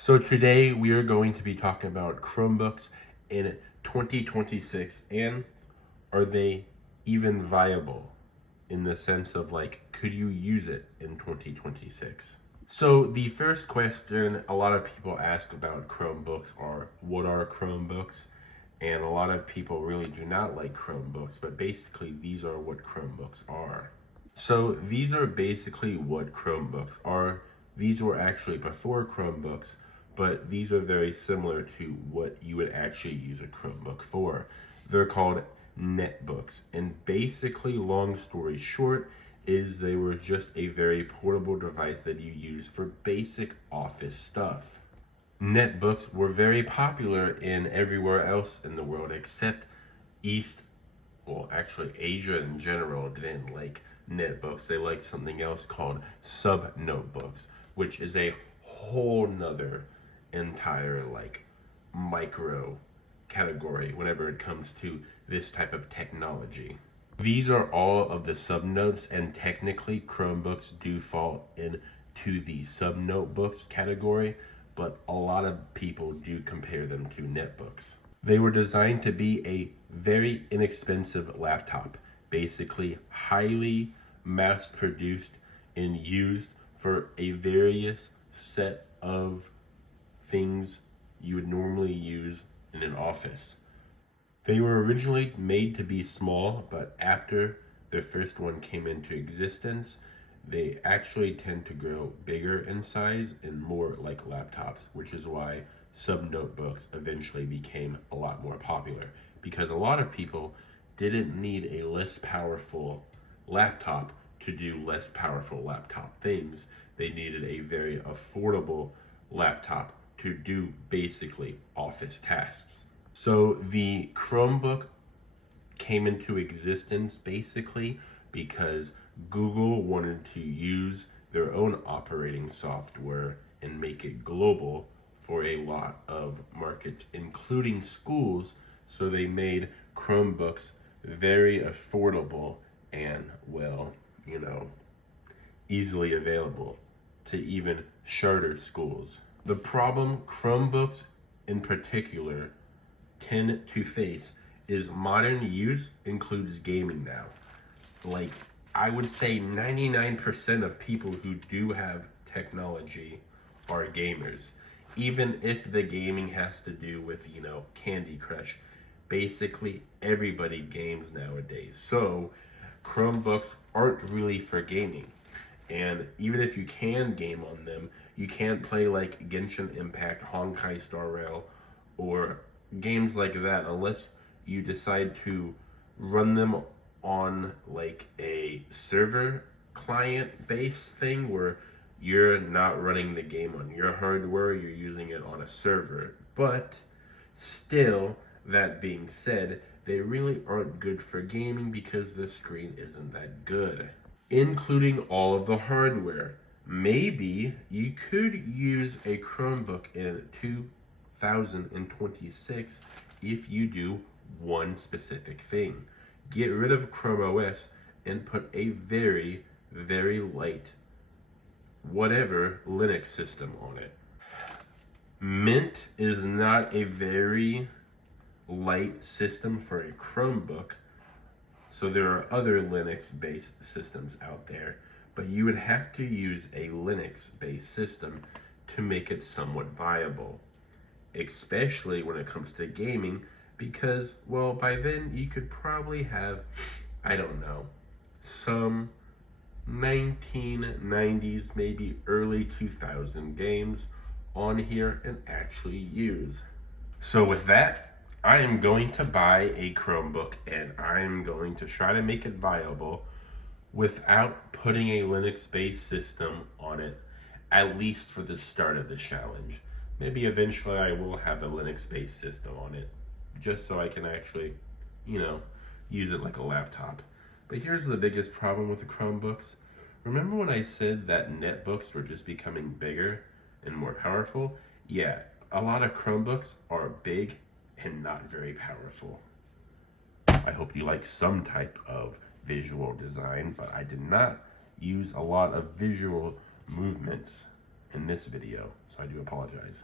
So today we are going to be talking about Chromebooks in 2026 and are they even viable in the sense of like, could you use it in 2026? So the first question a lot of people ask about Chromebooks are, what are Chromebooks? And a lot of people really do not like Chromebooks, but basically these are what Chromebooks are. So these are basically what Chromebooks are. These were actually before Chromebooks, but these are very similar to what you would actually use a Chromebook for. They're called netbooks, and basically, long story short, is they were just a very portable device that you use for basic office stuff. Netbooks were very popular in everywhere else in the world except actually Asia in general didn't like netbooks. They liked something else called sub notebooks, which is a whole nother entire like micro category whenever it comes to this type of technology. These are all of the sub notes, and technically Chromebooks do fall into the sub notebooks category, but a lot of people do compare them to netbooks. They were designed to be a very inexpensive laptop, basically highly mass produced and used for a various set of things you would normally use in an office. They were originally made to be small, but after their first one came into existence, they actually tend to grow bigger in size and more like laptops, which is why sub notebooks eventually became a lot more popular, because a lot of people didn't need a less powerful laptop to do less powerful laptop things. They needed a very affordable laptop to do basically office tasks. So the Chromebook came into existence basically because Google wanted to use their own operating software and make it global for a lot of markets, including schools. So they made Chromebooks very affordable and, easily available to even charter schools. The problem Chromebooks in particular tend to face is modern use includes gaming now. Like, I would say 99% of people who do have technology are gamers. Even if the gaming has to do with, Candy Crush, basically everybody games nowadays. So Chromebooks aren't really for gaming. And even if you can game on them, you can't play like Genshin Impact, Honkai Star Rail, or games like that unless you decide to run them on like a server client based thing where you're not running the game on your hardware, you're using it on a server. But still, that being said, they really aren't good for gaming because the screen isn't that good, including all of the hardware. Maybe you could use a Chromebook in 2026 if you do one specific thing. Get rid of Chrome OS and put a very, very light whatever Linux system on it. Mint is not a very light system for a Chromebook, so there are other Linux-based systems out there, but you would have to use a Linux-based system to make it somewhat viable, especially when it comes to gaming, because, well, by then you could probably have, some 1990s, maybe early 2000 games on here and actually use. So with that, I am going to buy a Chromebook and I am going to try to make it viable without putting a Linux-based system on it, at least for the start of the challenge. Maybe eventually I will have a Linux-based system on it, just so I can actually, use it like a laptop. But here's the biggest problem with the Chromebooks. Remember when I said that netbooks were just becoming bigger and more powerful? Yeah, a lot of Chromebooks are big and not very powerful. I hope you like some type of visual design, but I did not use a lot of visual movements in this video, so I do apologize.